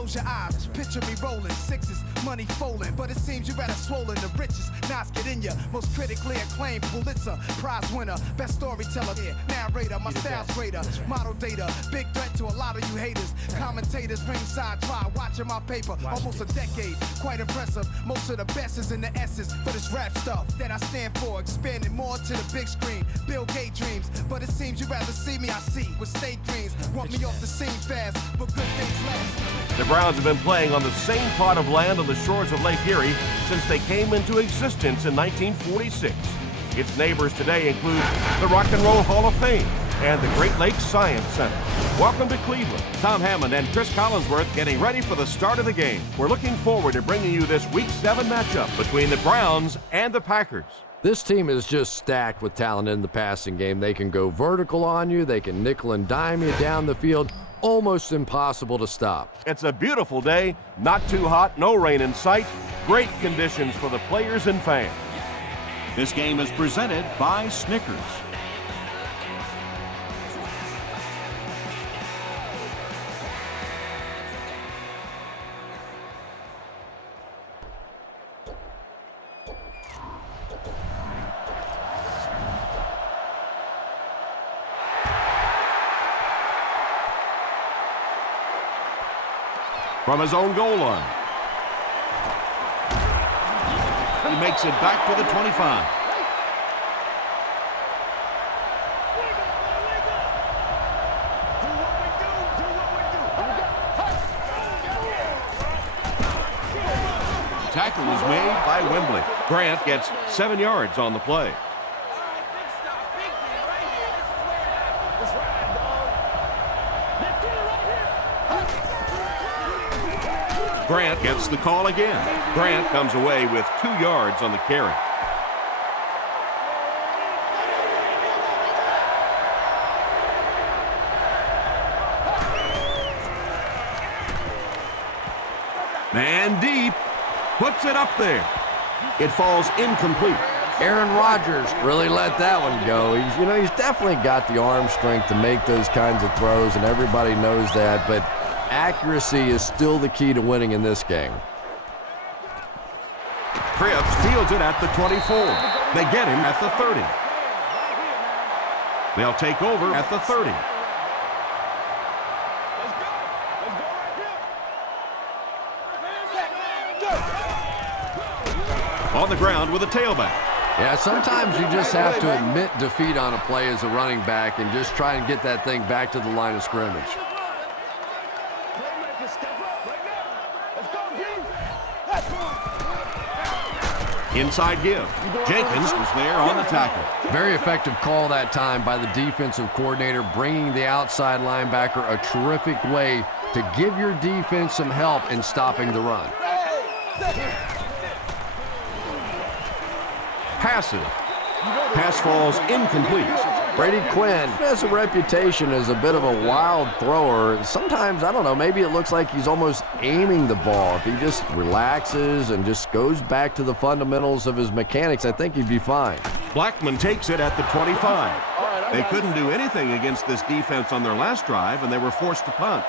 close your eyes, picture me rolling, sixes, money folding. But it seems you better swollen the richest. Knots get in ya, most critically acclaimed Pulitzer Prize winner, best storyteller, narrator, my style's greater, model data, big threat to a lot of you haters. Commentators ringside try watching my paper, almost a decade, quite impressive. Most of the best is in the essence for this rap stuff that I stand for, expanding more to the big screen. Bill Gates dreams, but it seems you rather see me, I see with state dreams. Want me off the scene fast, but good things last. The Browns have been playing on the same plot of land on the shores of Lake Erie since they came into existence in 1946. Its neighbors today include the Rock and Roll Hall of Fame and the Great Lakes Science Center. Welcome to Cleveland. Tom Hammond and Chris Collinsworth getting ready for the start of the game. We're looking forward to bringing you this Week 7 matchup between the Browns and the Packers. This team is just stacked with talent in the passing game. They can go vertical on you. They can nickel and dime you down the field. Almost impossible to stop. It's a beautiful day, not too hot, no rain in sight. Great conditions for the players and fans. This game is presented by Snickers. From his own goal line. He makes it back to the 25. Tackle was made by Wembley. Grant gets 7 yards on the play. Grant gets the call again. Grant comes away with 2 yards on the carry. Man deep, puts it up there. It falls incomplete. Aaron Rodgers really let that one go. He's definitely got the arm strength to make those kinds of throws, and everybody knows that, but accuracy is still the key to winning in this game. Cripps fields it at the 24. They get him at the 30. They'll take over at the 30. On the ground with a tailback. Yeah, sometimes you just have to admit defeat on a play as a running back and just try and get that thing back to the line of scrimmage. Inside give. Jenkins was there on the tackle. Very effective call that time by the defensive coordinator, bringing the outside linebacker a terrific way to give your defense some help in stopping the run. Passive. Pass falls incomplete. Brady Quinn has a reputation as a bit of a wild thrower. Sometimes, I don't know, maybe it looks like he's almost aiming the ball. If he just relaxes and just goes back to the fundamentals of his mechanics, I think he'd be fine. Blackman takes it at the 25. They couldn't do anything against this defense on their last drive, and they were forced to punt.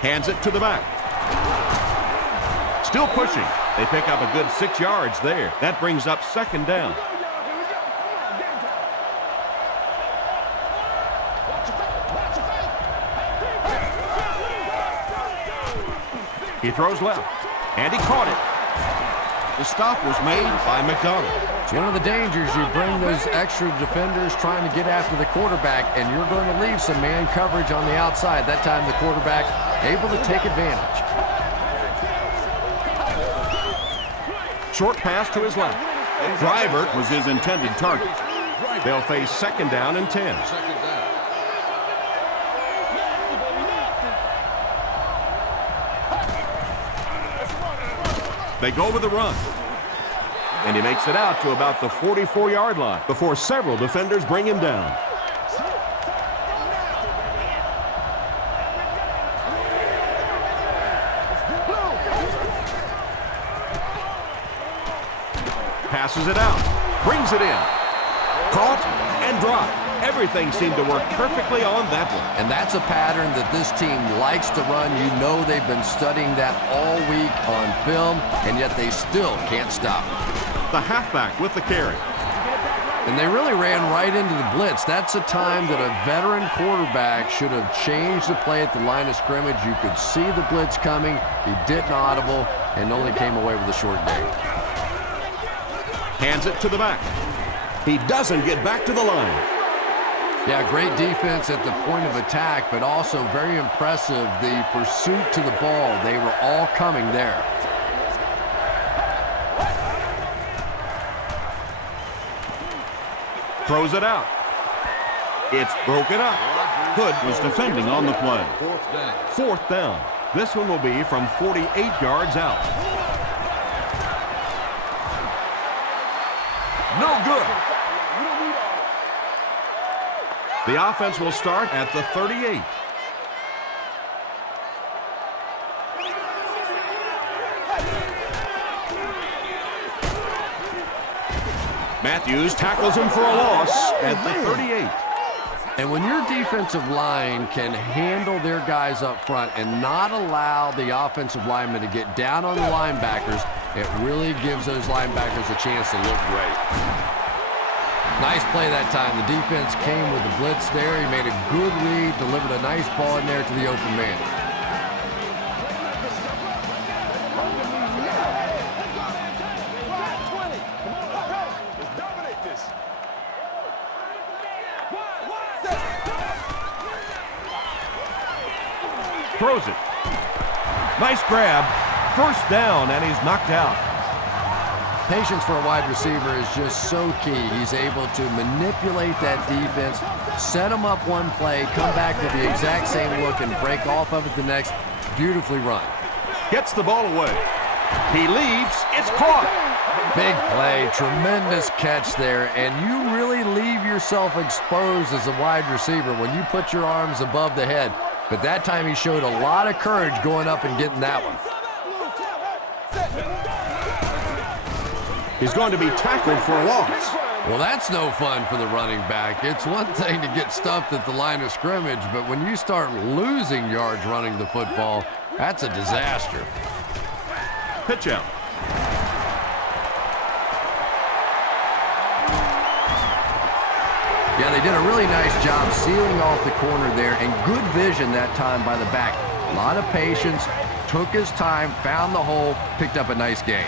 Hands it to the back. Still pushing. They pick up a good 6 yards there. That brings up second down. He throws left, and he caught it. The stop was made by McDonald. It's one of the dangers. You bring those extra defenders trying to get after the quarterback, and you're going to leave some man coverage on the outside. That time the quarterback able to take advantage. Short pass to his left. Driver was his intended target. They'll face second down and 10. They go with the run. And he makes it out to about the 44-yard line before several defenders bring him down. Passes it out. Brings it in. Caught and dropped. Everything seemed to work perfectly on that one. And that's a pattern that this team likes to run. You know they've been studying that all week on film, and yet they still can't stop it. The halfback with the carry. And they really ran right into the blitz. That's a time that a veteran quarterback should have changed the play at the line of scrimmage. You could see the blitz coming. He didn't audible and only came away with a short gain. Hands it to the back. He doesn't get back to the line. Yeah, great defense at the point of attack, but also very impressive the pursuit to the ball. They were all coming there. Throws it out. It's broken up. Hood was defending on the play. Fourth down. This one will be from 48 yards out. No good. The offense will start at the 38. Matthews tackles him for a loss at the 38. And when your defensive line can handle their guys up front and not allow the offensive linemen to get down on the linebackers, it really gives those linebackers a chance to look great. Nice play that time. The defense came with the blitz there. He made a good read, delivered a nice ball in there to the open man. Throws it. Nice grab. First down, and he's knocked out. Patience for a wide receiver is just so key. He's able to manipulate that defense, set them up one play, come back with the exact same look, and break off of it the next. Beautifully run. Gets the ball away. He leaves. It's caught. Big play, tremendous catch there, and you really leave yourself exposed as a wide receiver when you put your arms above the head. But that time he showed a lot of courage going up and getting that one. He's going to be tackled for a loss. Well, that's no fun for the running back. It's one thing to get stuffed at the line of scrimmage, but when you start losing yards running the football, that's a disaster. Pitch out. Yeah, they did a really nice job sealing off the corner there, and good vision that time by the back. A lot of patience, took his time, found the hole, picked up a nice gain.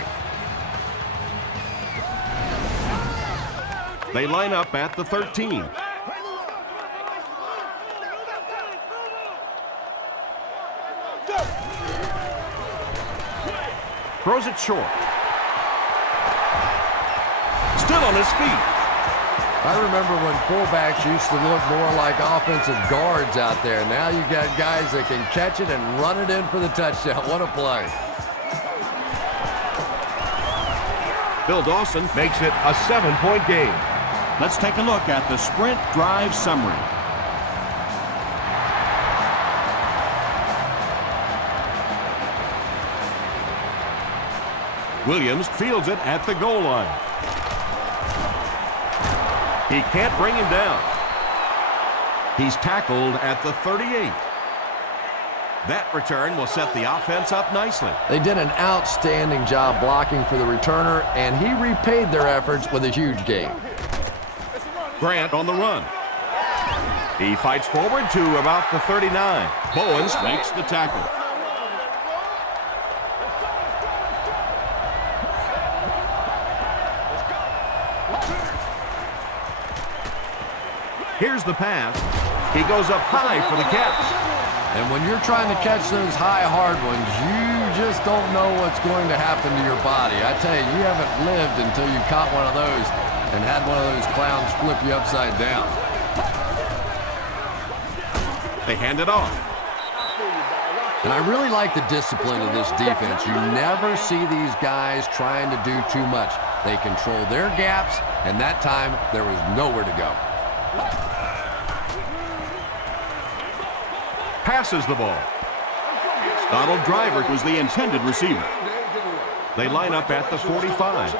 They line up at the 13. Throws it short. Still on his feet. I remember when fullbacks used to look more like offensive guards out there. Now you got guys that can catch it and run it in for the touchdown. What a play. Bill Dawson makes it a 7-point game. Let's take a look at the sprint drive summary. Williams fields it at the goal line. He can't bring him down. He's tackled at the 38. That return will set the offense up nicely. They did an outstanding job blocking for the returner, and he repaid their efforts with a huge gain. Grant on the run. He fights forward to about the 39. Bowens makes the tackle. Here's the pass. He goes up high for the catch. And when you're trying to catch those high, hard ones, you just don't know what's going to happen to your body. I tell you, you haven't lived until you caught one of those and had one of those clowns flip you upside down. They hand it off. And I really like the discipline of this defense. You never see these guys trying to do too much. They control their gaps, and that time there was nowhere to go. Passes the ball. Donald Driver was the intended receiver. They line up at the 45.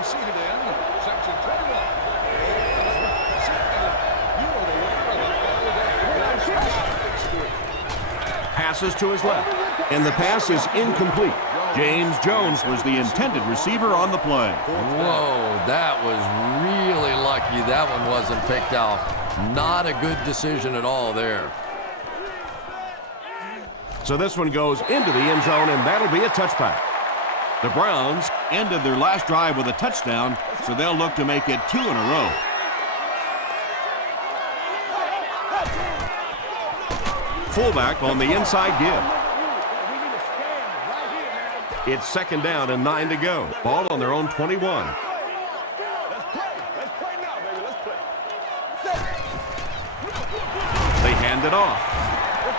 Passes to his left, and the pass is incomplete. James Jones was the intended receiver on the play. Whoa, that was really lucky that one wasn't picked off. Not a good decision at all there. So this one goes into the end zone, and that'll be a touchback. The Browns ended their last drive with a touchdown, so they'll look to make it 2 in a row. Fullback on the inside give. It's 2nd down and 9 to go. Ball on their own 21. They hand it off.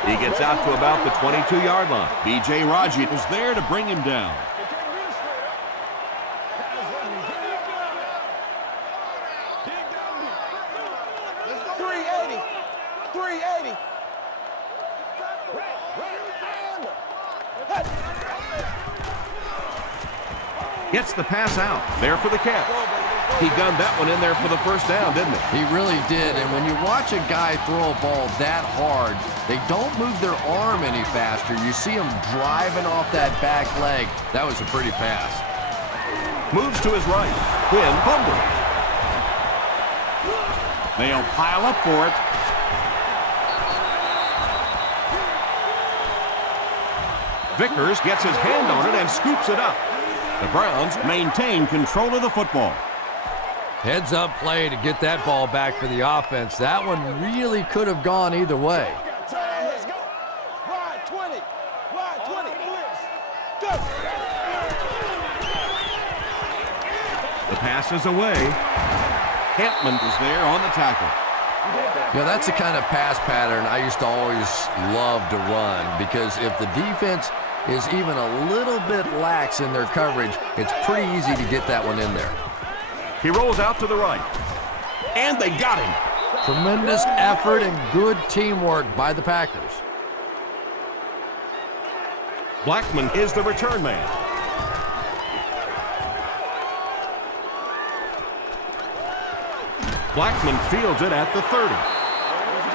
He gets out to about the 22-yard line. B.J. Raji is there to bring him down. Gets the pass out. There for the catch. He gunned that one in there for the first down, didn't he? He really did. And when you watch a guy throw a ball that hard, they don't move their arm any faster. You see him driving off that back leg. That was a pretty pass. Moves to his right. Quinn fumbles. They'll pile up for it. Vickers gets his hand on it and scoops it up. The Browns maintain control of the football. Heads-up play to get that ball back for the offense. That one really could have gone either way. Let's go. Ride 20. Ride 20. Go. The pass is away. Hampman is there on the tackle. You know, that's the kind of pass pattern I used to always love to run, because if the defense is even a little bit lax in their coverage, it's pretty easy to get that one in there. He rolls out to the right. And they got him. Tremendous effort and good teamwork by the Packers. Blackman is the return man. Blackman fields it at the 30.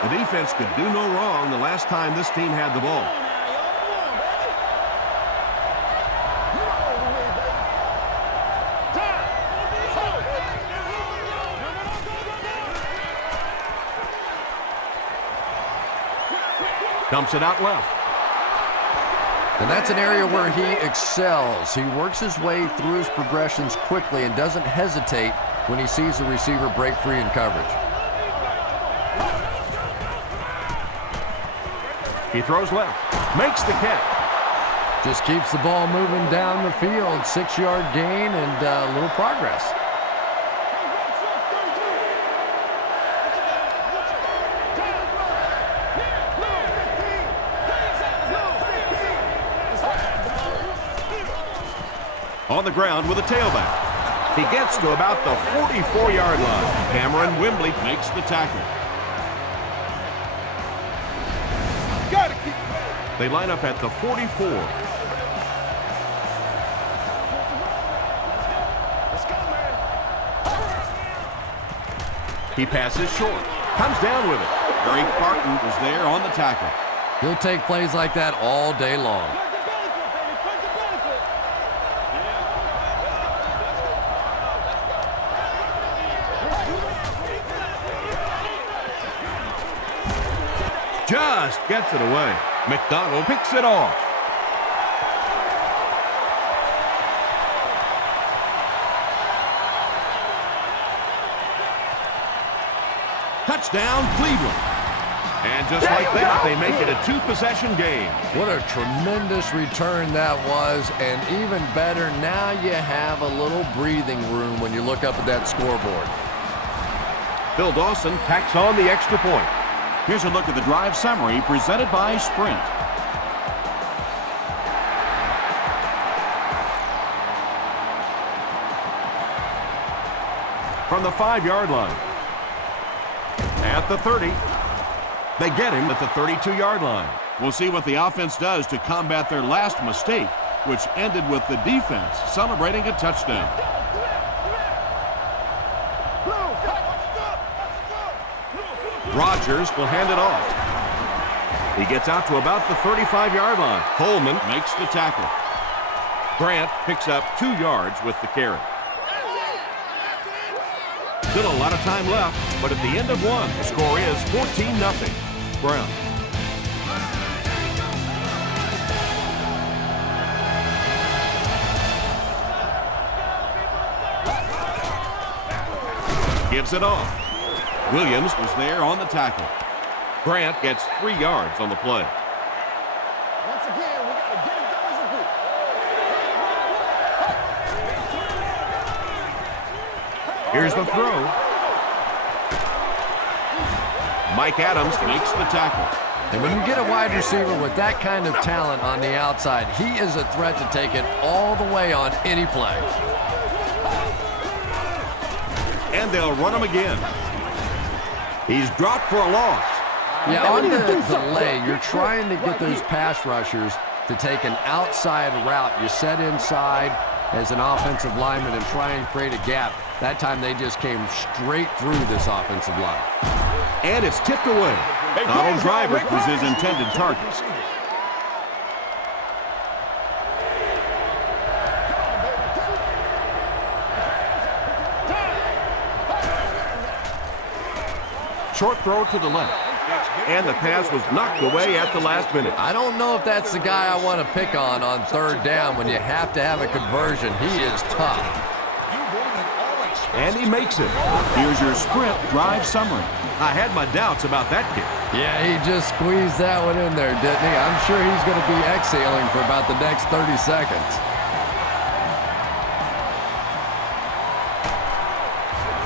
The defense could do no wrong the last time this team had the ball. Dumps it out left. And that's an area where he excels. He works his way through his progressions quickly and doesn't hesitate when he sees the receiver break free in coverage. He throws left. Makes the catch. Just keeps the ball moving down the field. 6-yard gain and a little progress. On the ground with a tailback. He gets to about the 44-yard line. Cameron Wembley makes the tackle. They line up at the 44. He passes short. Comes down with it. Greg Barton is there on the tackle. He'll take plays like that all day long. Just gets it away. McDonald picks it off. Touchdown, Cleveland. And just like that, they make it a 2-possession game. What a tremendous return that was, and even better, now you have a little breathing room when you look up at that scoreboard. Phil Dawson tacks on the extra point. Here's a look at the drive summary presented by Sprint. From the 5-yard line. At the 30. They get him at the 32-yard line. We'll see what the offense does to combat their last mistake which ended with the defense celebrating a touchdown. Rodgers will hand it off. He gets out to about the 35-yard line. Coleman makes the tackle. Grant picks up 2 yards with the carry. Still a lot of time left, but at the end of one, the score is 14-0. Brown. Gives it off. Williams was there on the tackle. Grant gets 3 yards on the play. Once again, we got to get it done as a group. Here's the throw. Mike Adams makes the tackle. And when you get a wide receiver with that kind of talent on the outside, he is a threat to take it all the way on any play. And they'll run him again. He's dropped for a loss. Yeah, on the delay, you're trying to get those pass rushers to take an outside route. You set inside as an offensive lineman and try and create a gap. That time they just came straight through this offensive line. And it's tipped away. Donald Driver was his intended target. Short throw to the left. And the pass was knocked away at the last minute. I don't know if that's the guy I want to pick on third down when you have to have a conversion. He is tough. And he makes it. Here's your sprint drive summary. I had my doubts about that kick. Yeah, he just squeezed that one in there, didn't he? I'm sure he's going to be exhaling for about the next 30 seconds.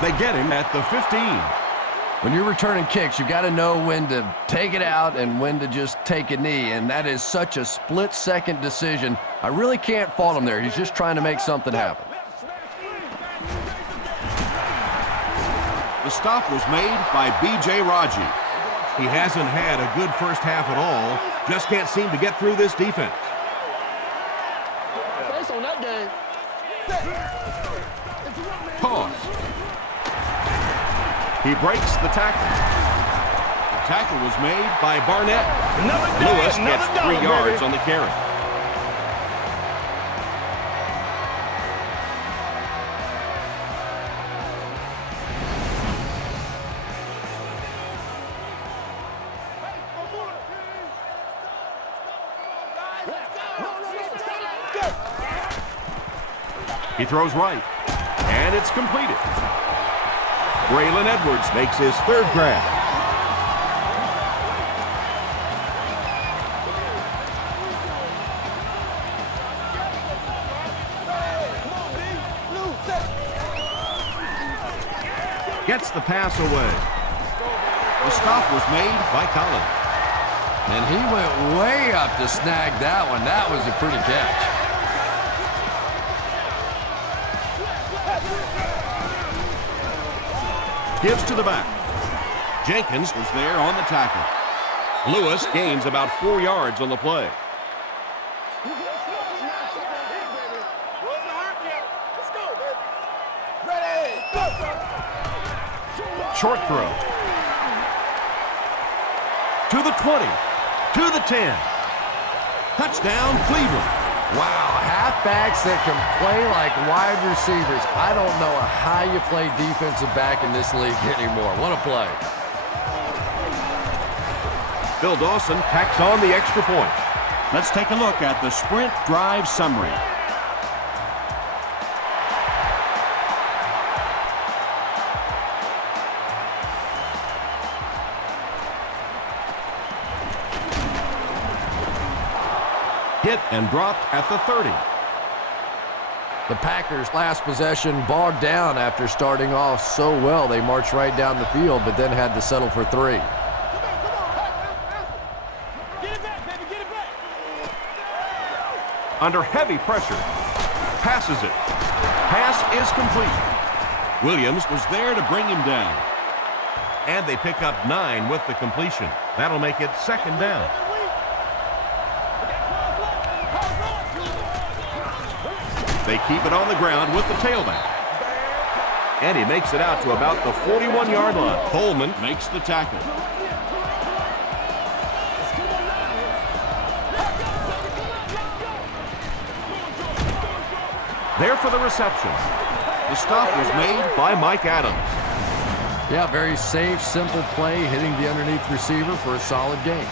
They get him at the 15. When you're returning kicks, you got to know when to take it out and when to just take a knee, and that is such a split-second decision. I really can't fault him there. He's just trying to make something happen. The stop was made by B.J. Raji. He hasn't had a good first half at all. Just can't seem to get through this defense. Face on that game. Pause. He breaks the tackle. The tackle was made by Barnett. Lewis gets 3 yards on the carry. He throws right, and it's completed. Braylon Edwards makes his 3rd grab. Gets the pass away. The stop was made by Collins. And he went way up to snag that one. That was a pretty catch. Gives to the back. Jenkins was there on the tackle. Lewis gains about 4 yards on the play. Short throw. To the 20. To the 10. Touchdown, Cleveland. Wow, halfbacks that can play like wide receivers. I don't know how you play defensive back in this league anymore. What a play. Phil Dawson packs on the extra point. Let's take a look at the sprint drive summary. Hit and dropped at the 30. The Packers' last possession bogged down after starting off so well. They marched right down the field, but then had to settle for 3. Under heavy pressure. Passes it. Pass is complete. Williams was there to bring him down. And they pick up 9 with the completion. That'll make it 2nd down. They keep it on the ground with the tailback. And he makes it out to about the 41-yard line. Coleman makes the tackle. There for the reception. The stop was made by Mike Adams. Yeah, very safe, simple play, hitting the underneath receiver for a solid gain.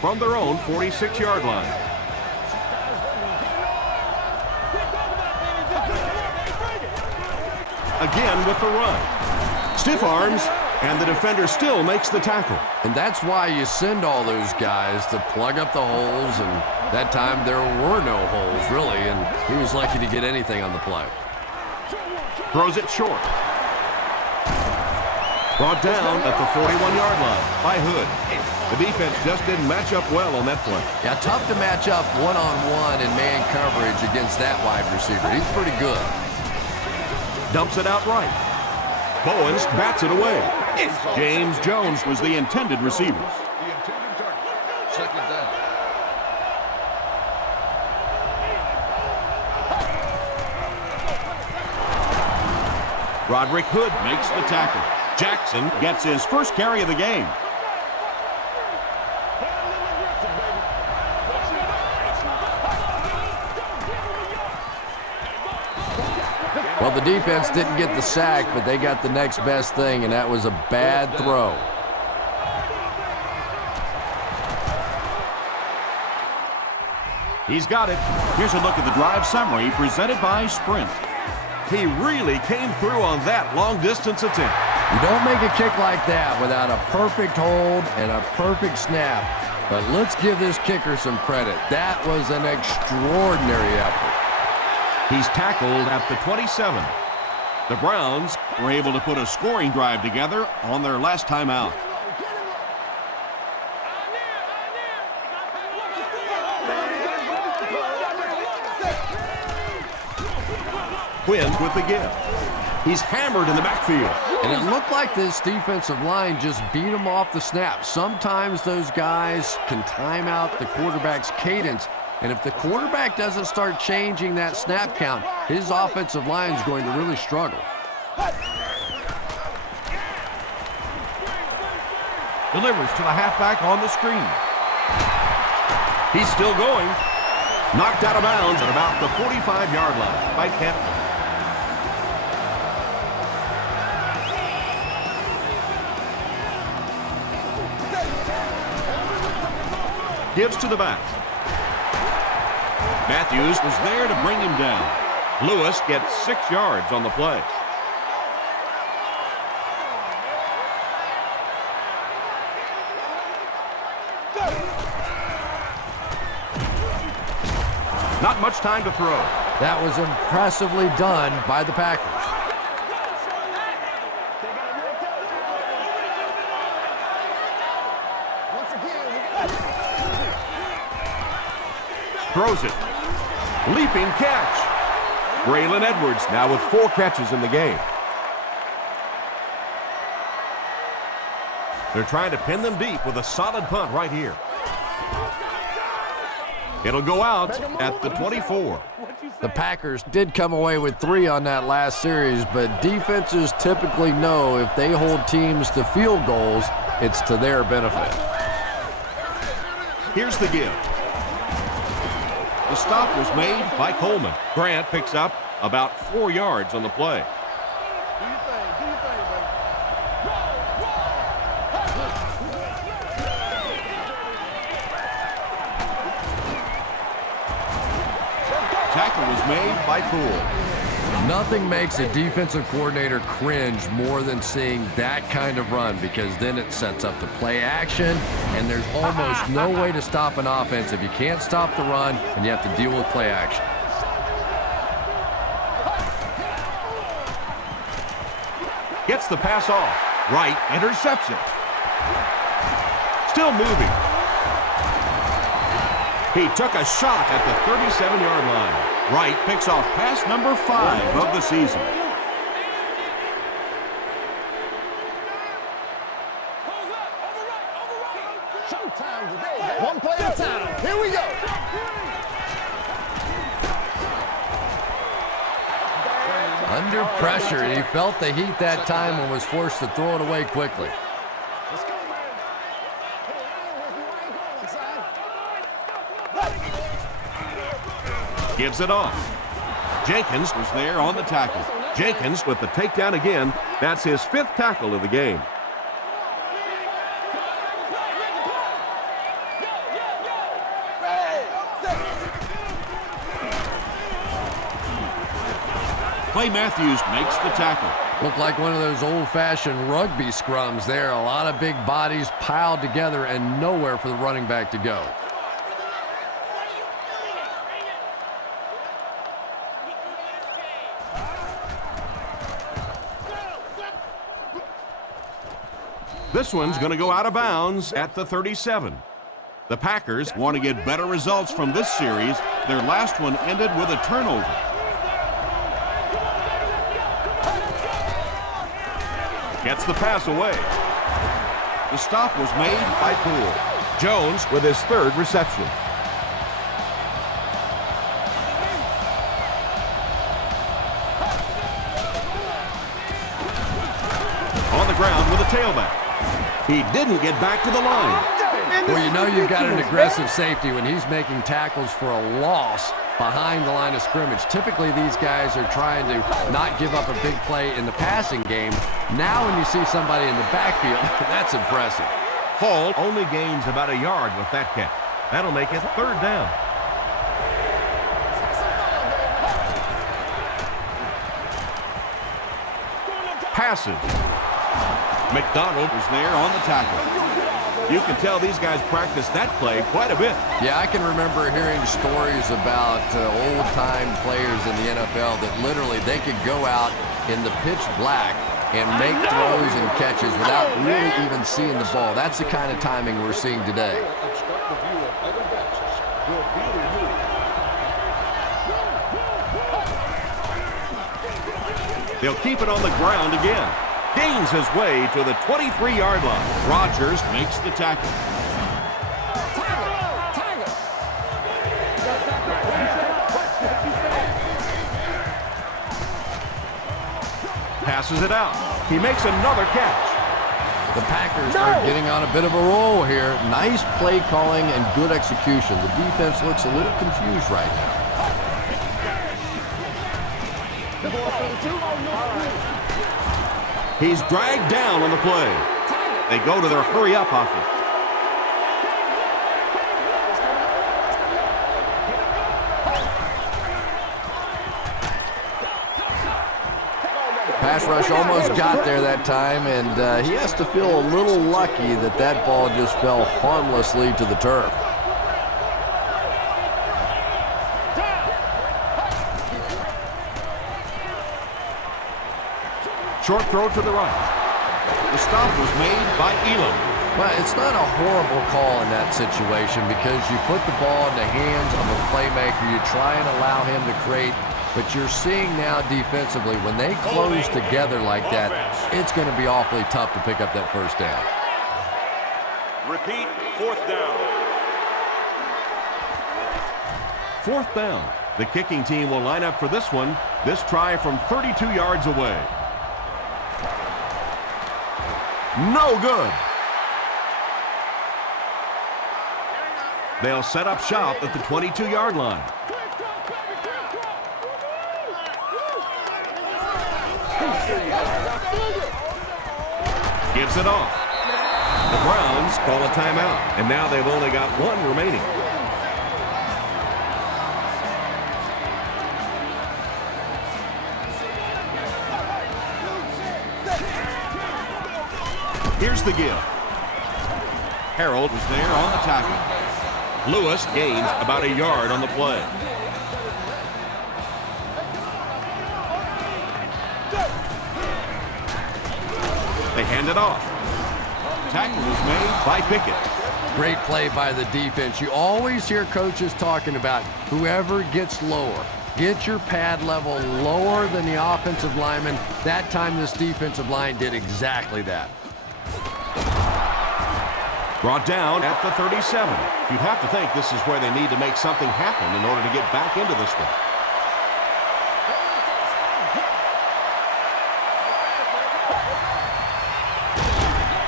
From their own 46-yard line. Again with the run. Stiff arms, and the defender still makes the tackle. And that's why you send all those guys to plug up the holes, and that time there were no holes, really, and he was lucky to get anything on the play. Throws it short. Brought down at the 41-yard line by Hood. The defense just didn't match up well on that play. Yeah, tough to match up one-on-one in man coverage against that wide receiver. He's pretty good. Dumps it out right. Bowens bats it away. James Jones was the intended receiver. Second down. Roderick Hood makes the tackle. Jackson gets his first carry of the game. Well, the defense didn't get the sack, but they got the next best thing, and that was a bad throw. He's got it. Here's a look at the drive summary presented by Sprint. He really came through on that long-distance attempt. You don't make a kick like that without a perfect hold and a perfect snap. But let's give this kicker some credit. That was an extraordinary effort. He's tackled at the 27. The Browns were able to put a scoring drive together on their last time out. Quinn with the give. He's hammered in the backfield. And it looked like this defensive line just beat him off the snap. Sometimes those guys can time out the quarterback's cadence. And if the quarterback doesn't start changing that snap count, his offensive line is going to really struggle. Delivers to the halfback on the screen. He's still going. Knocked out of bounds at about the 45-yard line by Kent. Gives to the back. Matthews was there to bring him down. Lewis gets 6 yards on the play. Not much time to throw. That was impressively done by the Packers. Throws it. Leaping catch. Braylon Edwards now with 4 catches in the game. They're trying to pin them deep with a solid punt right here. It'll go out at the 24. The Packers did come away with 3 on that last series, but defenses typically know if they hold teams to field goals, it's to their benefit. Here's the give. The stop was made by Coleman. Grant picks up about 4 yards on the play. Tackle was made by Poole. Nothing makes a defensive coordinator cringe more than seeing that kind of run, because then it sets up the play action, and there's almost no way to stop an offense if you can't stop the run and you have to deal with play action. Gets the pass off. Wright intercepts it. Still moving. He took a shot at the 37-yard line. Wright picks off pass number 5 of the season. Showtime today. One play at a time. under pressure. He felt the heat that time and was forced to throw it away quickly. Let's go, man. Hey, I ain't with you. I ain't going inside. Gives it off. Jenkins was there on the tackle. Jenkins with the takedown again. That's his 5th tackle of the game. Clay Matthews makes the tackle. Looked like one of those old-fashioned rugby scrums there. A lot of big bodies piled together and nowhere for the running back to go. This one's going to go out of bounds at the 37. The Packers want to get better results from this series. Their last one ended with a turnover. Gets the pass away. The stop was made by Poole. Jones with his 3rd reception. On the ground with a tailback. He didn't get back to the line. Well, you know you've got an aggressive safety when he's making tackles for a loss behind the line of scrimmage. Typically, these guys are trying to not give up a big play in the passing game. Now when you see somebody in the backfield, that's impressive. Hall only gains about a yard with that catch. That'll make it 3rd down. Passes. McDonald was there on the tackle. You can tell these guys practice that play quite a bit. Yeah, I can remember hearing stories about old-time players in the NFL that literally they could go out in the pitch black and make throws and catches without really even seeing the ball. That's the kind of timing we're seeing today. They'll keep it on the ground again. Gains his way to the 23-yard line. Rodgers makes the tackle. Passes it out. He makes another catch. The Packers are getting on a bit of a roll here. Nice play calling and good execution. The defense looks a little confused right now. He's dragged down on the play. They go to their hurry-up offense. Pass rush almost got there that time, and he has to feel a little lucky that that ball just fell harmlessly to the turf. Short throw to the right. The stop was made by Elam. Well, it's not a horrible call in that situation because you put the ball in the hands of a playmaker. You try and allow him to create, but you're seeing now defensively when they close together like that, it's going to be awfully tough to pick up that 1st down. Repeat, 4th down. 4th down. The kicking team will line up for this one. This try from 32 yards away. No good. They'll set up shop at the 22-yard line. Gives it off. The Browns call a timeout, and now they've only got 1 remaining. Here's the give. Harold was there on the tackle. Lewis gains about a yard on the play. They hand it off. Tackle was made by Pickett. Great play by the defense. You always hear coaches talking about whoever gets lower. Get your pad level lower than the offensive lineman. That time this defensive line did exactly that. Brought down at the 37. You'd have to think this is where they need to make something happen in order to get back into this one.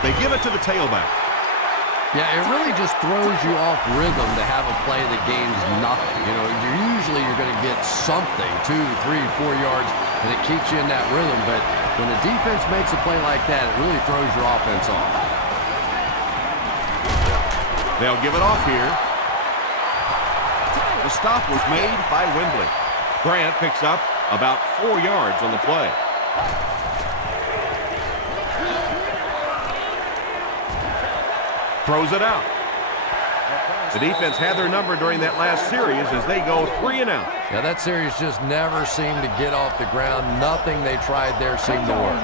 They give it to the tailback. Yeah, it really just throws you off rhythm to have a play that gains nothing. You know, you're going to get something, 2, 3, 4 yards, and it keeps you in that rhythm. But when the defense makes a play like that, it really throws your offense off. They'll give it off here. The stop was made by Wembley. Grant picks up about 4 yards on the play. Throws it out. The defense had their number during that last series as they go 3 and out. Yeah, that series just never seemed to get off the ground. Nothing they tried there seemed to work.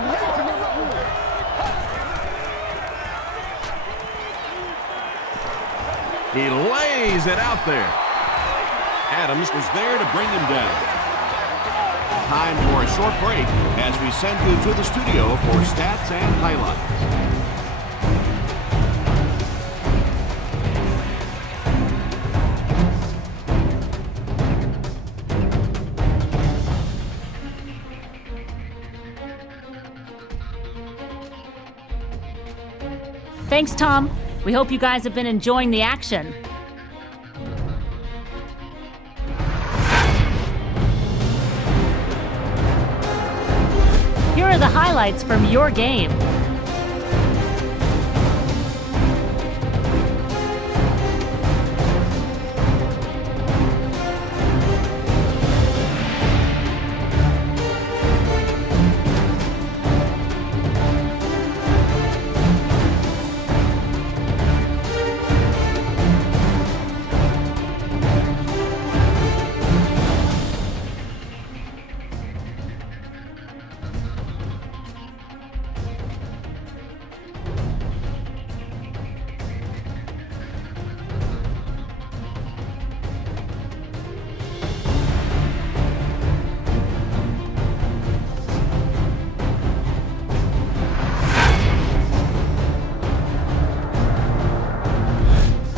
He lays it out there. Adams was there to bring him down. Time for a short break as we send you to the studio for stats and highlights. Thanks, Tom. We hope you guys have been enjoying the action. Here are the highlights from your game.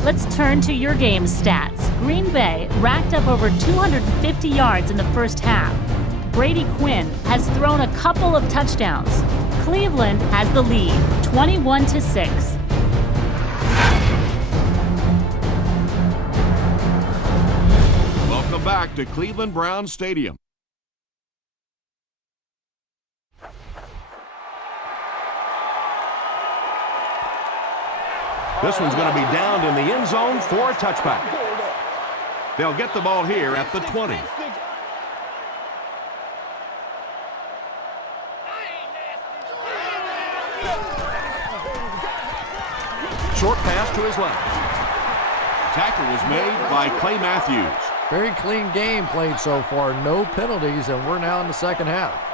Let's turn to your game stats. Green Bay racked up over 250 yards in the first half. Brady Quinn has thrown a couple of touchdowns. Cleveland has the lead, 21-6. Welcome back to Cleveland Browns Stadium. This one's going to be downed in the end zone for a touchback. They'll get the ball here at the 20. Short pass to his left. Tackle was made by Clay Matthews. Very clean game played so far. No penalties, and we're now in the second half.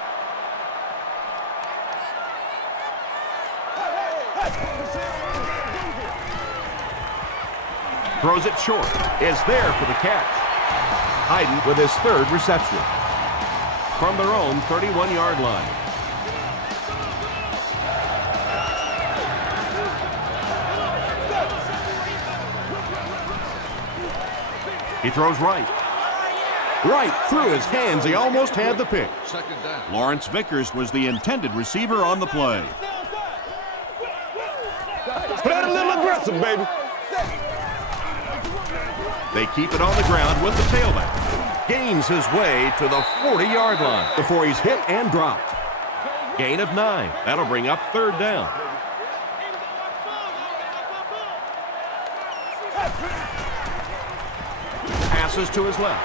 Throws it short. Is there for the catch. Hayden with his third reception. From their own 31-yard line. He throws right. Right through his hands. He almost had the pick. Second down. Lawrence Vickers was the intended receiver on the play. Play a little aggressive, baby. They keep it on the ground with the tailback. Gains his way to the 40-yard line before he's hit and dropped. Gain of 9. That'll bring up third down. Passes to his left.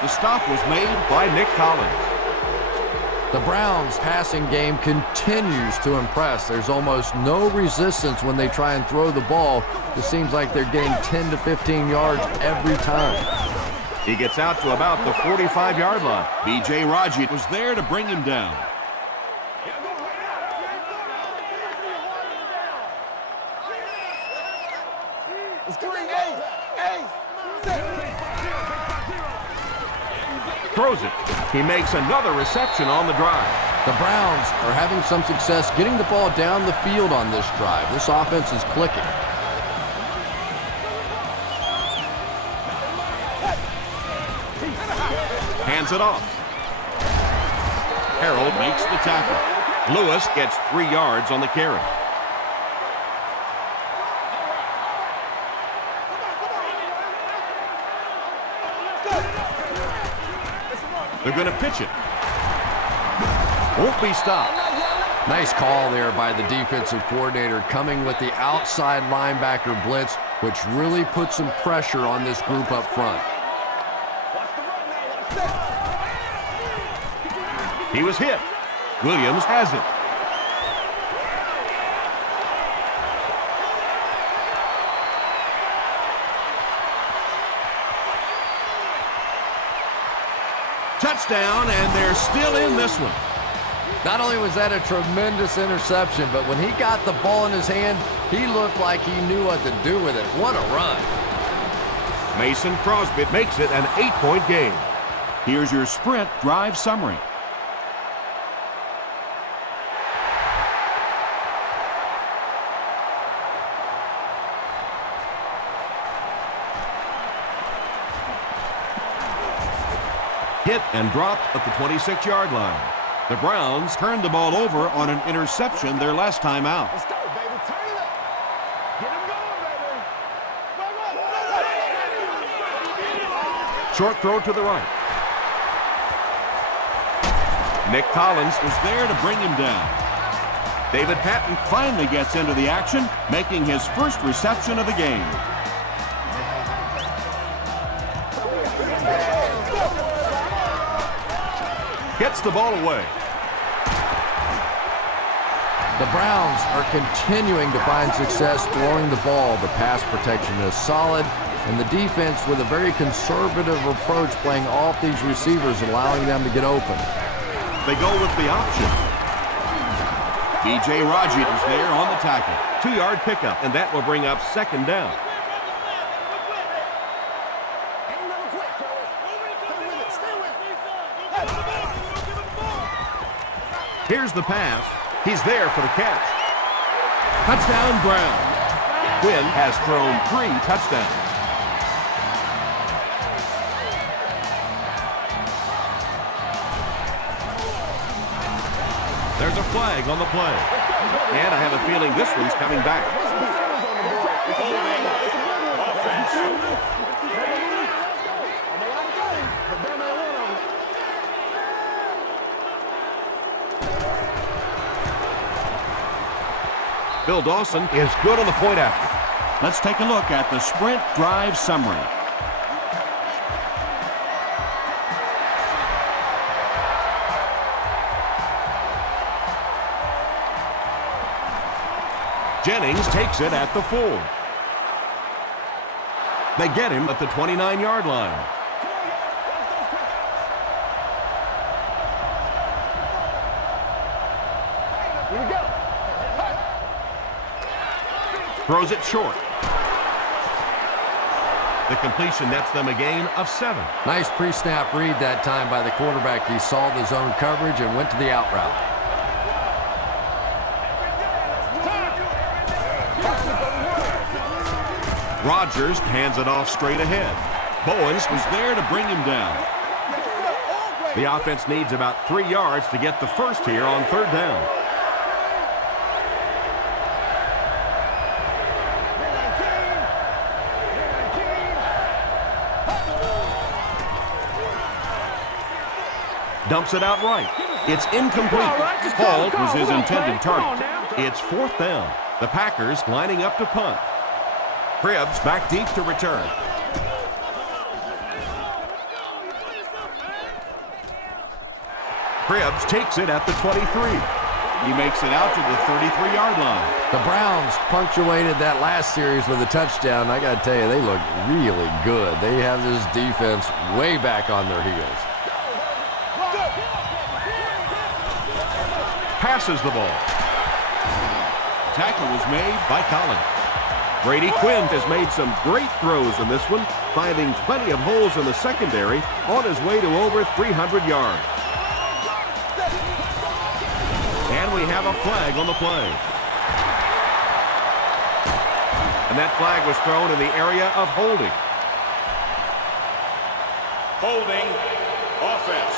The stop was made by Nick Collins. The Browns' passing game continues to impress. There's almost no resistance when they try and throw the ball. It seems like they're getting 10 to 15 yards every time. He gets out to about the 45-yard line. B.J. Raji was there to bring him down. Throws it. He makes another reception on the drive. The Browns are having some success getting the ball down the field on this drive. This offense is clicking. Hands it off. Harold makes the tackle. Lewis gets 3 yards on the carry. They're going to pitch it. Won't be stopped. Nice call there by the defensive coordinator, coming with the outside linebacker blitz, which really put some pressure on this group up front. He was hit. Williams has it. Touchdown, and they're still in this one. Not only was that a tremendous interception, but when he got the ball in his hand, he looked like he knew what to do with it. What a run. Mason Crosby makes it an 8-point game. Here's your sprint drive summary. Hit and dropped at the 26-yard line. The Browns turned the ball over on an interception their last time out. Let's go, baby. Turn it up. Get him going, baby. Short throw to the right. Nick Collins was there to bring him down. David Patton finally gets into the action, making his first reception of the game. Gets the ball away. The Browns are continuing to find success throwing the ball. The pass protection is solid, and the defense with a very conservative approach playing off these receivers, allowing them to get open. They go with the option. B.J. Raji is there on the tackle. 2-yard pickup, and that will bring up second down. Here's the pass. He's there for the catch. Touchdown, Brown. Quinn has thrown 3 touchdowns. There's a flag on the play. And I have a feeling this one's coming back. Holding offense. Bill Dawson is good on the point after. Let's take a look at the sprint drive summary. Jennings takes it at the 4. They get him at the 29-yard line. Here we go. Throws it short. The completion nets them a gain of 7. Nice pre-snap read that time by the quarterback. He saw the zone coverage and went to the out route. Rodgers hands it off straight ahead. Bowens was there to bring him down. The offense needs about 3 yards to get the first here on 3rd down. Dumps it out right. It's incomplete. Hall was his intended target. It's 4th down. The Packers lining up to punt. Cribbs back deep to return. Cribbs takes it at the 23. He makes it out to the 33-yard line. The Browns punctuated that last series with a touchdown. I got to tell you, they look really good. They have this defense way back on their heels. Passes the ball. Tackle was made by Collins. Brady Quinn has made some great throws in this one, finding plenty of holes in the secondary on his way to over 300 yards. And we have a flag on the play. And that flag was thrown in the area of holding. Holding offense.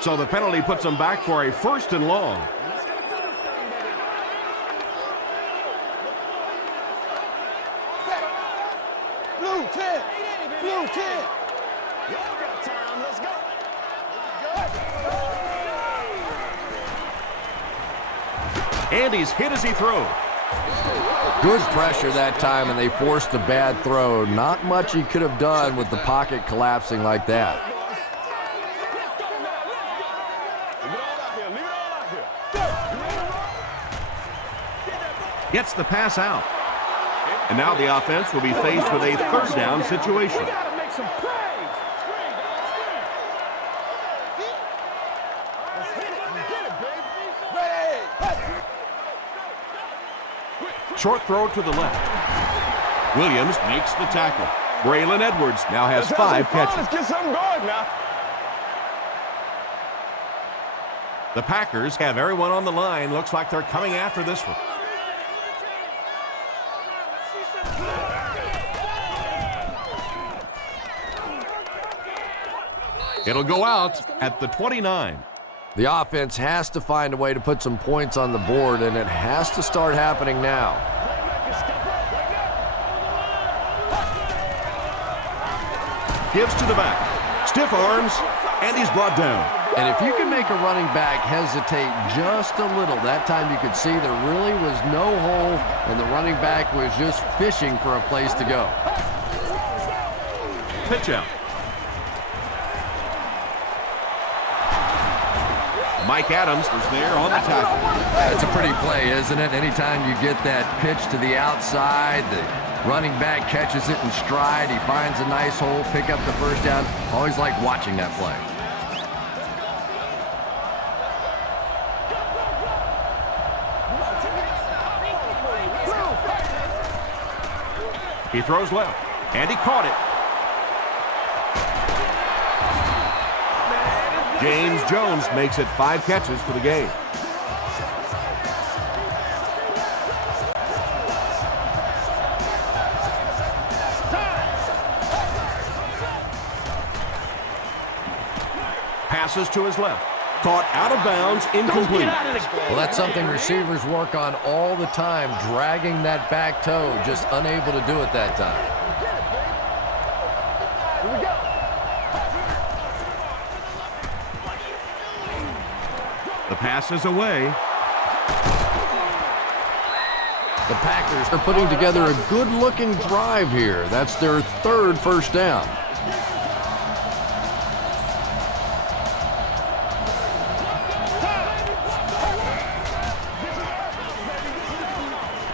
So the penalty puts them back for a 1st and long. Blue 10. Blue 10. Y'all got time. Let's go. And he's hit as he throws. Good pressure that time, and they forced a bad throw. Not much he could have done with the pocket collapsing like that. Gets the pass out. And now the offense will be faced with a 3rd down situation. Short throw to the left. Williams makes the tackle. Braylon Edwards now has 5 catches. Let's get something going now. The Packers have everyone on the line. Looks like they're coming after this one. It'll go out at the 29. The offense has to find a way to put some points on the board, and it has to start happening now. Gives to the back. Stiff arms, and he's brought down. And if you can make a running back hesitate just a little, that time you could see there really was no hole, and the running back was just fishing for a place to go. Pitch out. Mike Adams was there on the tackle. That's a pretty play, isn't it? Anytime you get that pitch to the outside, the running back catches it in stride, he finds a nice hole, pick up the 1st down. Always like watching that play. He throws left, and he caught it. James Jones makes it 5 catches for the game. Passes to his left. Caught out of bounds, incomplete. Well, that's something receivers work on all the time, dragging that back toe, just unable to do it that time. The pass is away. The Packers are putting together a good-looking drive here. That's their 3rd 1st down.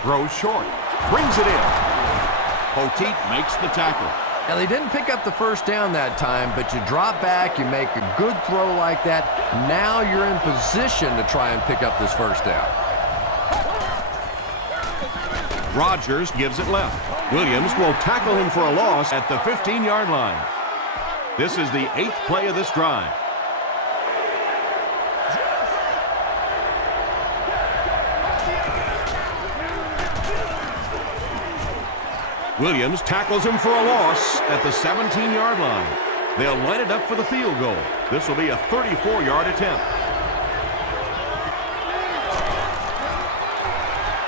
Throws short. Brings it in. Poteet makes the tackle. Now, they didn't pick up the 1st down that time, but you drop back, you make a good throw like that. Now you're in position to try and pick up this 1st down. Rodgers gives it left. Williams will tackle him for a loss at the 15-yard line. This is the 8th play of this drive. Williams tackles him for a loss at the 17-yard line. They'll line it up for the field goal. This will be a 34-yard attempt.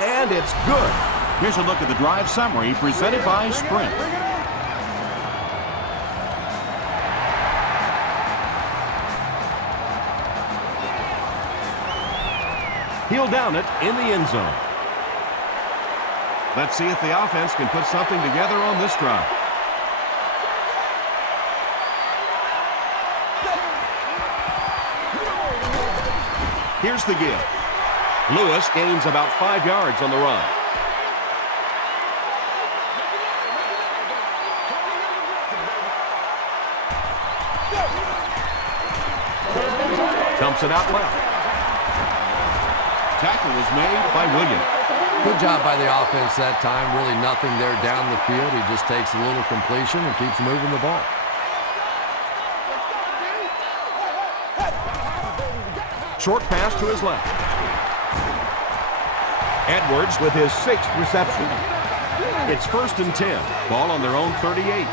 And it's good. Here's a look at the drive summary presented by Sprint. He'll down it in the end zone. Let's see if the offense can put something together on this drive. Here's the give. Lewis gains about 5 yards on the run. Dumps it out left. Tackle was made by Williams. Good job by the offense that time. Really nothing there down the field. He just takes a little completion and keeps moving the ball. Short pass to his left. Edwards with his 6th reception. It's 1st and 10. Ball on their own 38.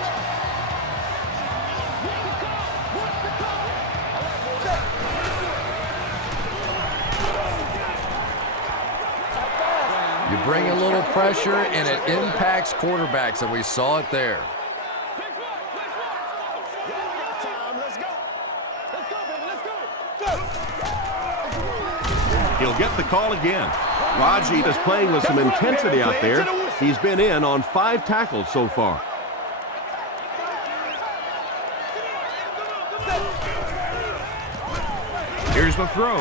You bring a little pressure, and it impacts quarterbacks, and we saw it there. He'll get the call again. Raji is playing with some intensity out there. He's been in on 5 tackles so far. Here's the throw.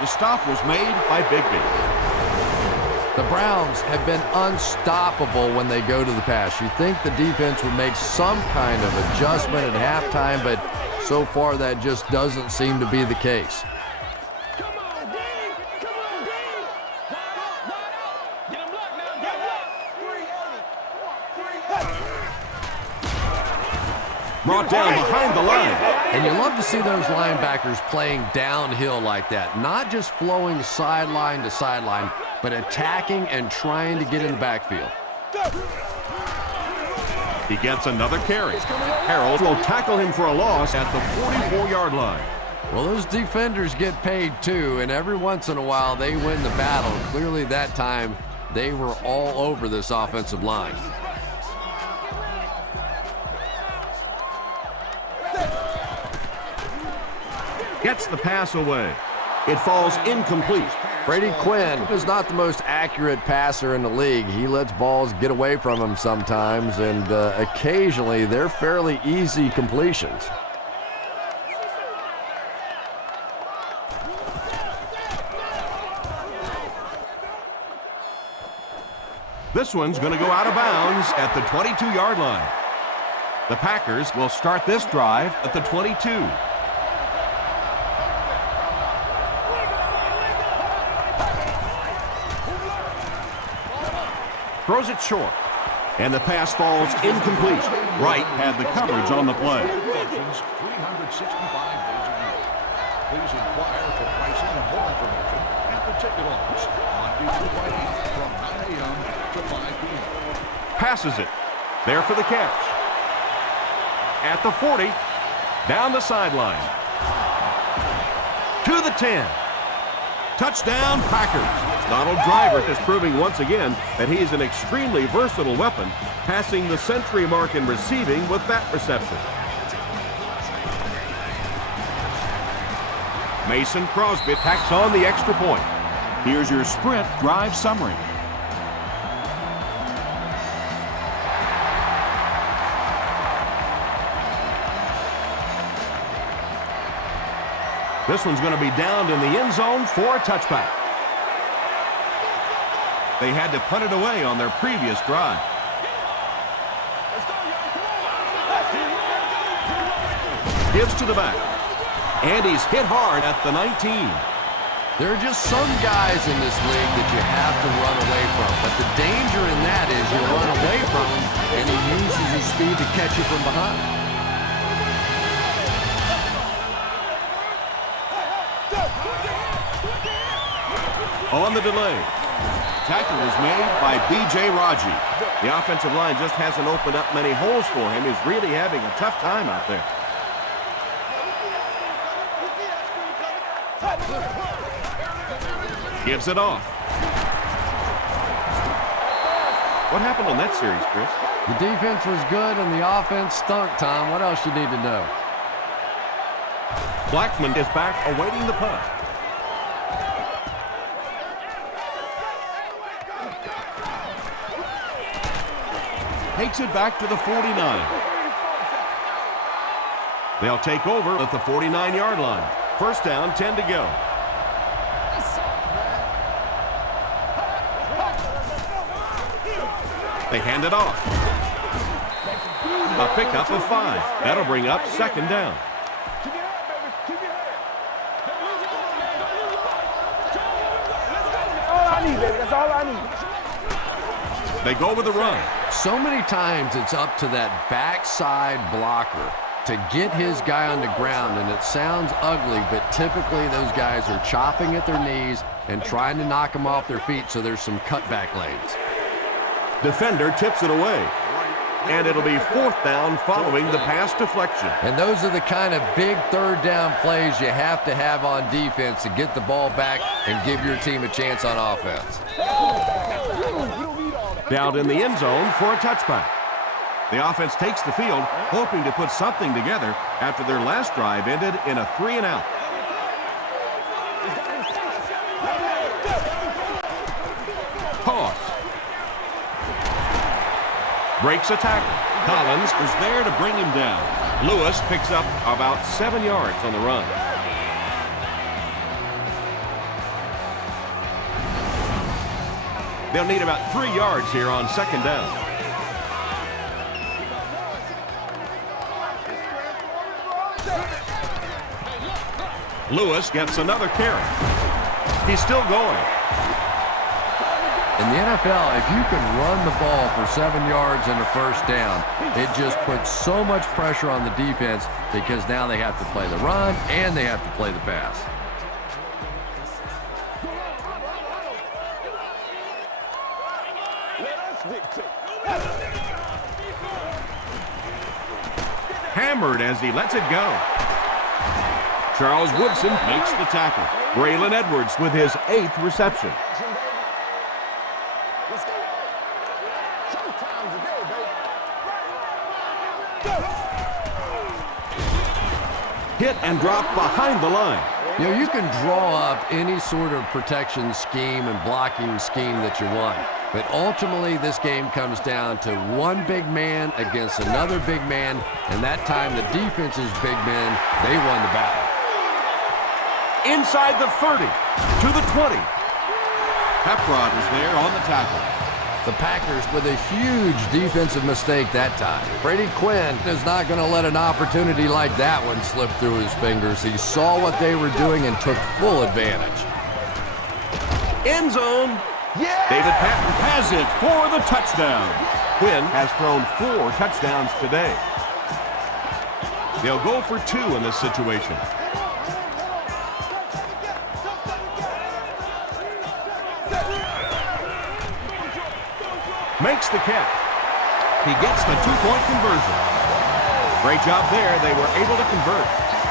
The stop was made by Bigby. The Browns have been unstoppable when they go to the pass. You think the defense would make some kind of adjustment at halftime, but so far that just doesn't seem to be the case. Brought down behind the line. And you love to see those linebackers playing downhill like that, not just flowing sideline to sideline, but attacking and trying to get in the backfield. He gets another carry. Harold will tackle him for a loss at the 44-yard line. Well, those defenders get paid too, and every once in a while they win the battle. Clearly that time they were all over this offensive line. Gets the pass away. It falls incomplete. Brady Quinn is not the most accurate passer in the league. He lets balls get away from him sometimes, and occasionally they're fairly easy completions. This one's going to go out of bounds at the 22-yard line. The Packers will start this drive at the 22. Throws it short, and the pass falls incomplete. Wright had the coverage on the play. 365 days a year. Please inquire for pricing and more information at the ticket office Monday through Friday from 9 a.m. to 5 p.m. Passes it. There for the catch. At the 40, down the sideline. To the 10. Touchdown, Packers. Donald Driver is proving once again that he's an extremely versatile weapon, passing the century mark in receiving with that reception. Mason Crosby tacks on the extra point. Here's your sprint drive summary. This one's going to be downed in the end zone for a touchback. They had to punt it away on their previous drive. Gives to the back. And he's hit hard at the 19. There are just some guys in this league that you have to run away from. But the danger in that is you run away from him, and he uses his speed to catch you from behind. On the delay. Tackle was made by B.J. Raji. The offensive line just hasn't opened up many holes for him. He's really having a tough time out there. Gives it off. What happened on that series, Chris? The defense was good and the offense stunk, Tom. What else you need to know? Blackman is back awaiting the punt. Takes it back to the 49. They'll take over at the 49-yard line. First down, 10 to go. They hand it off. A pickup of 5. That'll bring up second down. All I need, baby. That's all I need. They go with the run. So many times it's up to that backside blocker to get his guy on the ground, and it sounds ugly, but typically those guys are chopping at their knees and trying to knock them off their feet, so there's some cutback lanes. Defender tips it away. And it'll be 4th down following the pass deflection. And those are the kind of big 3rd down plays you have to have on defense to get the ball back and give your team a chance on offense. Down in the end zone for a touchback. The offense takes the field, hoping to put something together after their last drive ended in a 3-and-out. Toss. Breaks a tackle. Collins is there to bring him down. Lewis picks up about 7 yards on the run. They'll need about 3 yards here on 2nd down. Lewis gets another carry. He's still going. In the NFL, if you can run the ball for 7 yards and a 1st down, it just puts so much pressure on the defense because now they have to play the run and they have to play the pass. Hammered as he lets it go. Charles Woodson makes the tackle. Braylon Edwards with his 8th reception. Hit and drop behind the line. You know, you can draw up any sort of protection scheme and blocking scheme that you want. But ultimately, this game comes down to one big man against another big man. And that time, the defense's big men, they won the battle. Inside the 30 to the 20. Pepperod is there on the tackle. The Packers with a huge defensive mistake that time. Brady Quinn is not going to let an opportunity like that one slip through his fingers. He saw what they were doing and took full advantage. End zone. Yeah! David Patton has it for the touchdown. Quinn has thrown 4 touchdowns today. They'll go for 2 in this situation. Makes the catch. He gets the 2-point conversion. Great job there. They were able to convert.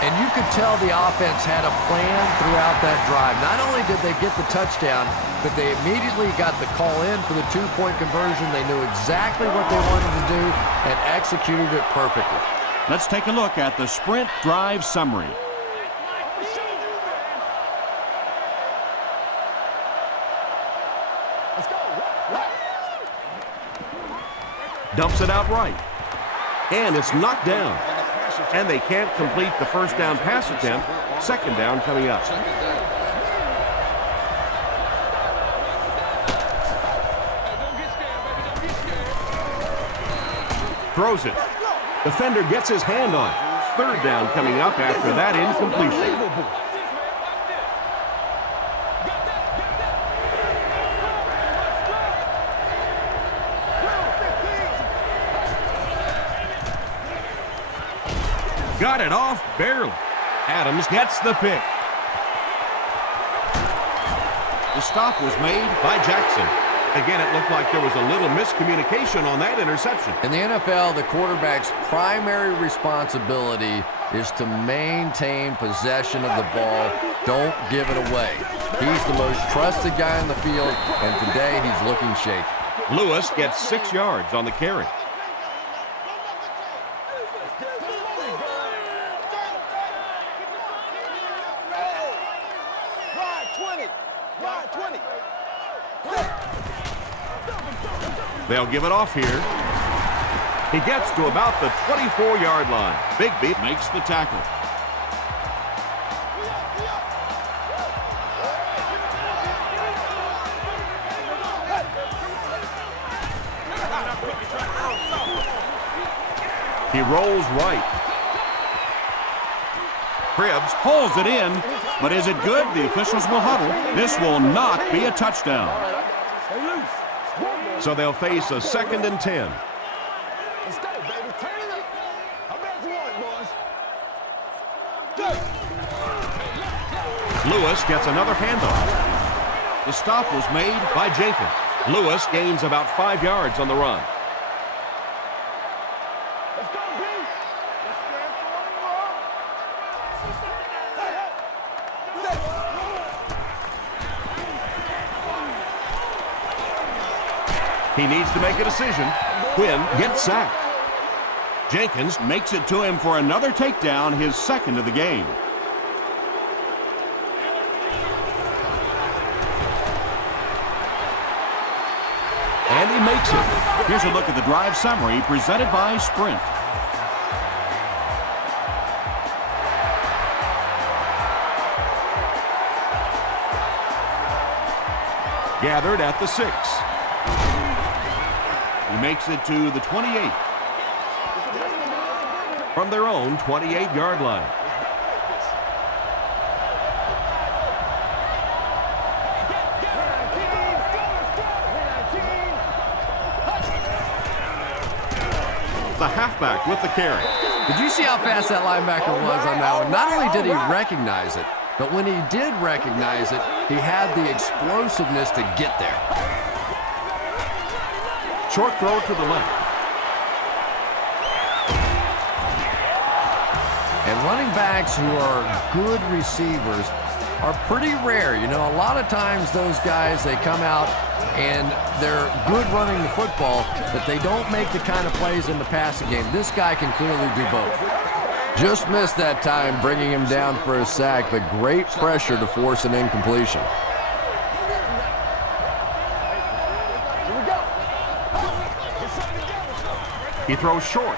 And you could tell the offense had a plan throughout that drive. Not only did they get the touchdown, but they immediately got the call in for the 2-point conversion. They knew exactly what they wanted to do and executed it perfectly. Let's take a look at the sprint drive summary. Dumps it out right. And it's knocked down. And they can't complete the 1st down pass attempt. 2nd down coming up. Throws it. Defender gets his hand on it. 3rd down coming up after that incompletion. Got it off barely. Adams gets the pick. The stop was made by Jackson. Again, it looked like there was a little miscommunication on that interception. In the NFL, the quarterback's primary responsibility is to maintain possession of the ball. Don't give it away. He's the most trusted guy in the field, and today he's looking shaky. Lewis gets 6 yards on the carry. They'll give it off here. He gets to about the 24-yard line. Bigby makes the tackle. He rolls right. Cribbs pulls it in, but is it good? The officials will huddle. This will not be a touchdown. So they'll face a 2nd and 10. Let's go, baby. Turn it up. I bet you want it, boys. Go. Lewis gets another handoff. The stop was made by Jenkins. Lewis gains about 5 yards on the run. He needs to make a decision. Quinn gets sacked. Jenkins makes it to him for another takedown, his second of the game. And he makes it. Here's a look at the drive summary presented by Sprint. Gathered at the 6. He makes it to the 28. From their own 28-yard line. The halfback with the carry. Did you see how fast that linebacker was on that one? Not only did he recognize it, but when he did recognize it, he had the explosiveness to get there. Short throw to the left. And running backs who are good receivers are pretty rare. You know, a lot of times those guys, they come out and they're good running the football, but they don't make the kind of plays in the passing game. This guy can clearly do both. Just missed that time, bringing him down for a sack, but great pressure to force an incompletion. He throws short.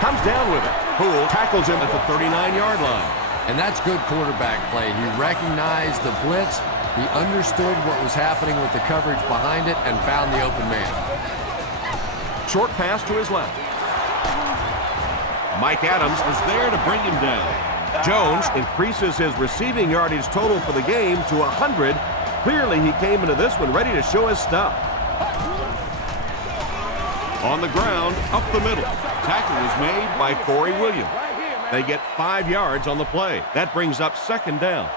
Comes down with it. Poole tackles him at the 39-yard line. And that's good quarterback play. He recognized the blitz. He understood what was happening with the coverage behind it and found the open man. Short pass to his left. Mike Adams is there to bring him down. Jones increases his receiving yardage total for the game to 100. Clearly, he came into this one ready to show his stuff. On the ground, up the middle. Tackle was made by Corey Williams. They get 5 yards on the play. That brings up second down.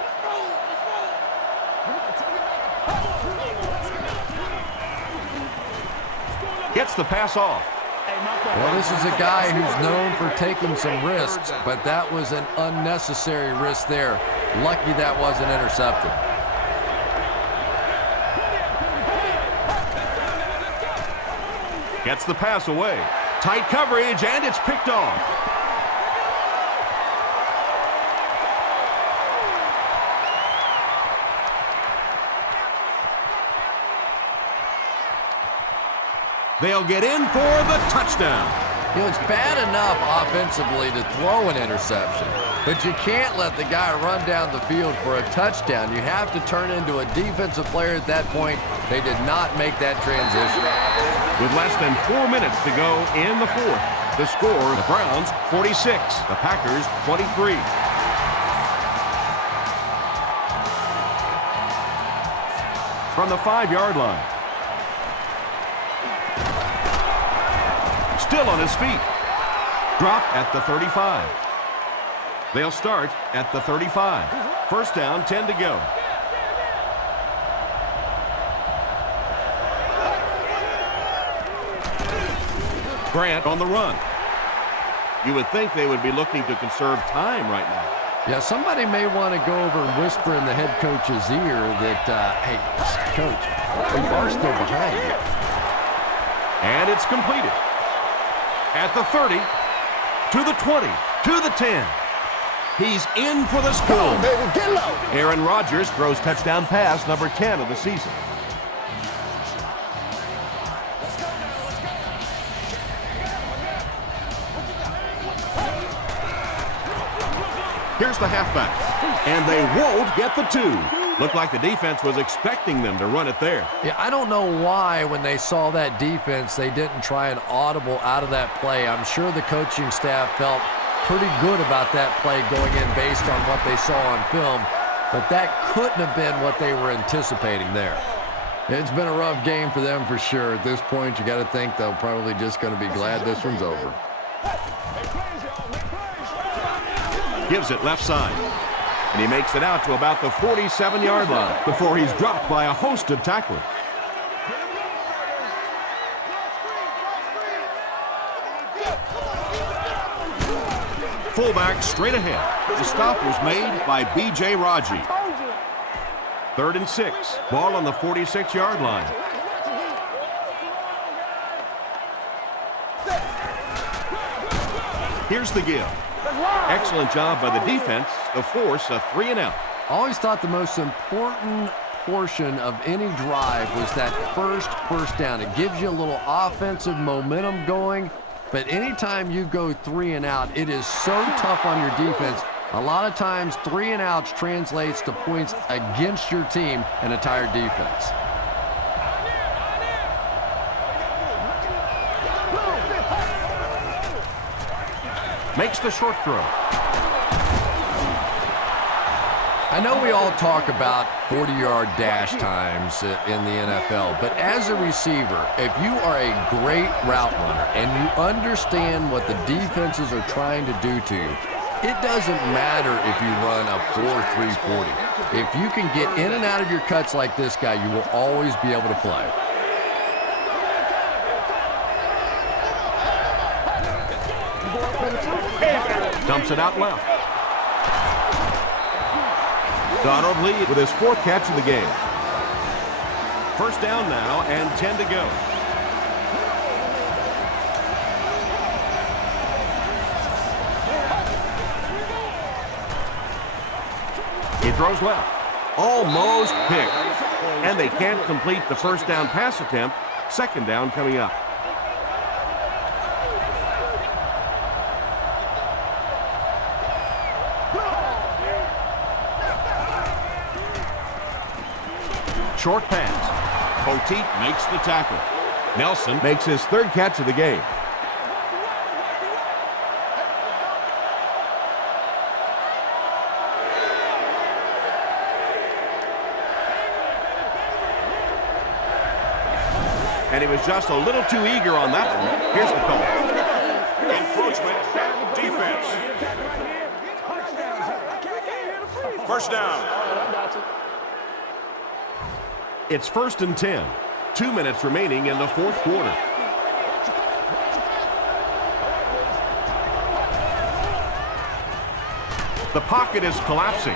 Gets the pass off. Well, this is a guy who's known for taking some risks, but that was an unnecessary risk there. Lucky that wasn't intercepted. Gets the pass away. Tight coverage, and it's picked off. They'll get in for the touchdown. You know, it's bad enough offensively to throw an interception, but you can't let the guy run down the field for a touchdown. You have to turn into a defensive player at that point. They did not make that transition. With less than 4 minutes to go in the fourth, the score, the Browns 46, the Packers 23. From the 5-yard line. Still on his feet. Dropped at the 35. They'll start at the 35. First down, 10 to go. Grant on the run. You would think they would be looking to conserve time right now. Yeah, somebody may want to go over and whisper in the head coach's ear that, hey, coach, we are still behind you. And it's completed. At the 30, to the 20, to the 10. He's in for the score. Come on, baby, get low. Aaron Rodgers throws touchdown pass number 10 of the season. Here's the halfback, and they won't get the 2. Looked like the defense was expecting them to run it there. Yeah, I don't know why when they saw that defense, they didn't try an audible out of that play. I'm sure the coaching staff felt pretty good about that play going in based on what they saw on film, but that couldn't have been what they were anticipating there. It's been a rough game for them for sure. At this point, you got to think they're probably just going to be glad this one's over. Gives it left side. And he makes it out to about the 47-yard line before he's dropped by a host of tacklers. Fullback straight ahead. The stop was made by B.J. Raji. 3rd and 6. Ball on the 46-yard line. Here's the give. Excellent job by the defense to force a 3-and-out. Always thought the most important portion of any drive was that first down. It gives you a little offensive momentum going, but anytime you go 3-and-out, it is so tough on your defense. A lot of times 3-and-outs translates to points against your team and a tired defense. Makes the short throw. I know we all talk about 40-yard dash times in the NFL, but as a receiver, if you are a great route runner and you understand what the defenses are trying to do to you, it doesn't matter if you run a 4.340. If you can get in and out of your cuts like this guy, you will always be able to play. Dumps it out left. Donald lead with his 4th catch of the game. First down now and 10 to go. He throws left. Almost picked. And they can't complete the first down pass attempt. Second down coming up. Short pass. Poteet makes the tackle. Nelson makes his 3rd catch of the game. And he was just a little too eager on that one. Here's the call. Encroachment, defense. First down. It's 1st and 10. 2 minutes remaining in the 4th quarter. The pocket is collapsing.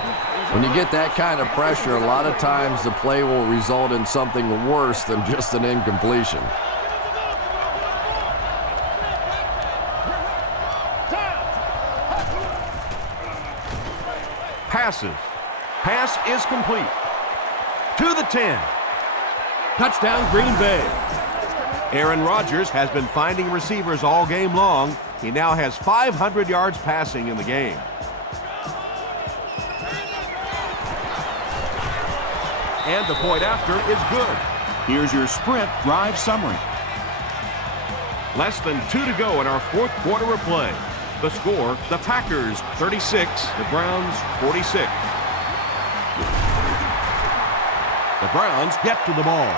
When you get that kind of pressure, a lot of times the play will result in something worse than just an incompletion. Passes. Pass is complete. To the 10. Touchdown, Green Bay. Aaron Rodgers has been finding receivers all game long. He now has 500 yards passing in the game. And the point after is good. Here's your sprint drive summary. Less than 2 to go in our 4th quarter of play. The score, the Packers 36, the Browns 46. The Browns get to the ball.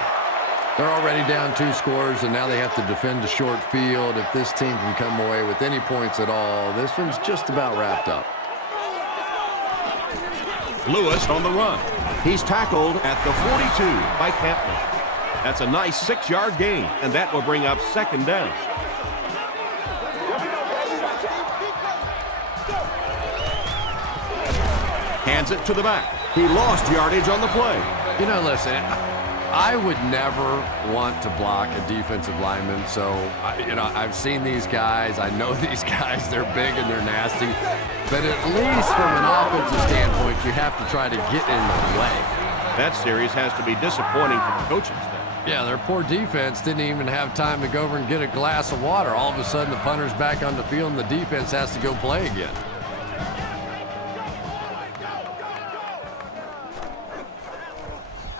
They're already down 2 scores, and now they have to defend a short field. If this team can come away with any points at all, this one's just about wrapped up. Lewis on the run. He's tackled at the 42 by Campbell. That's a nice 6-yard gain, and that will bring up 2nd down. Hands it to the back. He lost yardage on the play. You know, listen, I would never want to block a defensive lineman, so, I've seen these guys. I know these guys. They're big and they're nasty. But at least from an offensive standpoint, you have to try to get in the way. That series has to be disappointing for the coaching staff. Yeah, their poor defense didn't even have time to go over and get a glass of water. All of a sudden, the punter's back on the field, and the defense has to go play again.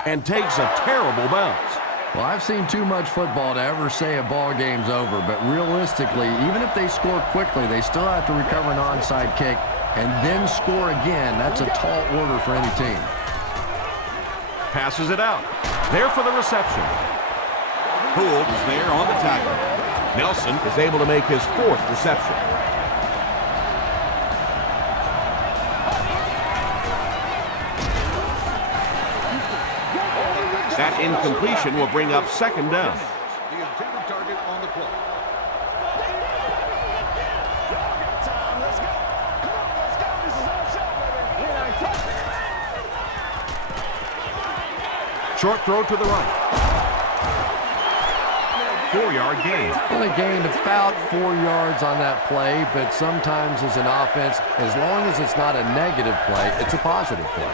And takes a terrible bounce. Well, I've seen too much football to ever say a ball game's over, but realistically, even if they score quickly, they still have to recover an onside kick and then score again. That's a tall order for any team. Passes it out. There for the reception. Poole is there on the tackle. Nelson is able to make his 4th reception. That incompletion will bring up 2nd down. The intended target on the play. Short throw to the right. 4-yard gain. Only gained about 4 yards on that play, but sometimes as an offense, as long as it's not a negative play, it's a positive play.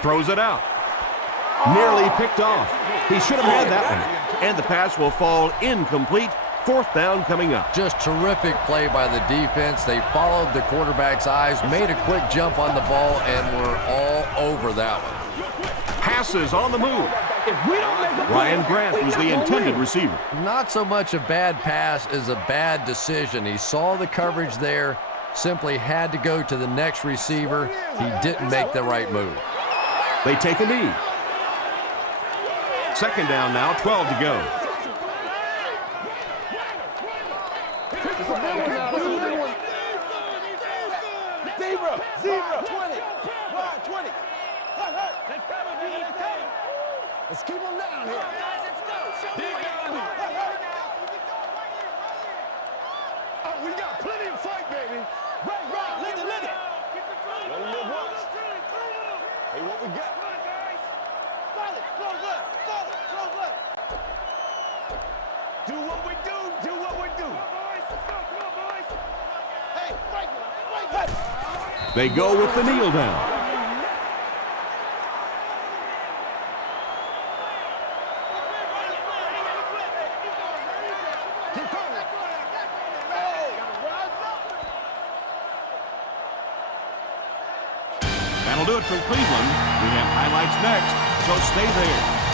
Throws it out. Nearly picked off. He should have had that one. And the pass will fall incomplete. 4th down coming up. Just terrific play by the defense. They followed the quarterback's eyes, made a quick jump on the ball, and were all over that one. Passes on the move. Ryan Grant was the intended receiver. Not so much a bad pass as a bad decision. He saw the coverage there, simply had to go to the next receiver. He didn't make the right move. They take a knee. 2nd down now, 12 to go. Zebra, 20, wide 20. Let's keep them down here. Oh, we got plenty of fight, baby. Right, let it. Let him live once. Hey, what we got? Solid, close up. Do what we do. Hey, right. They go with the kneel down. That'll do it from Cleveland. We have highlights next, so stay there.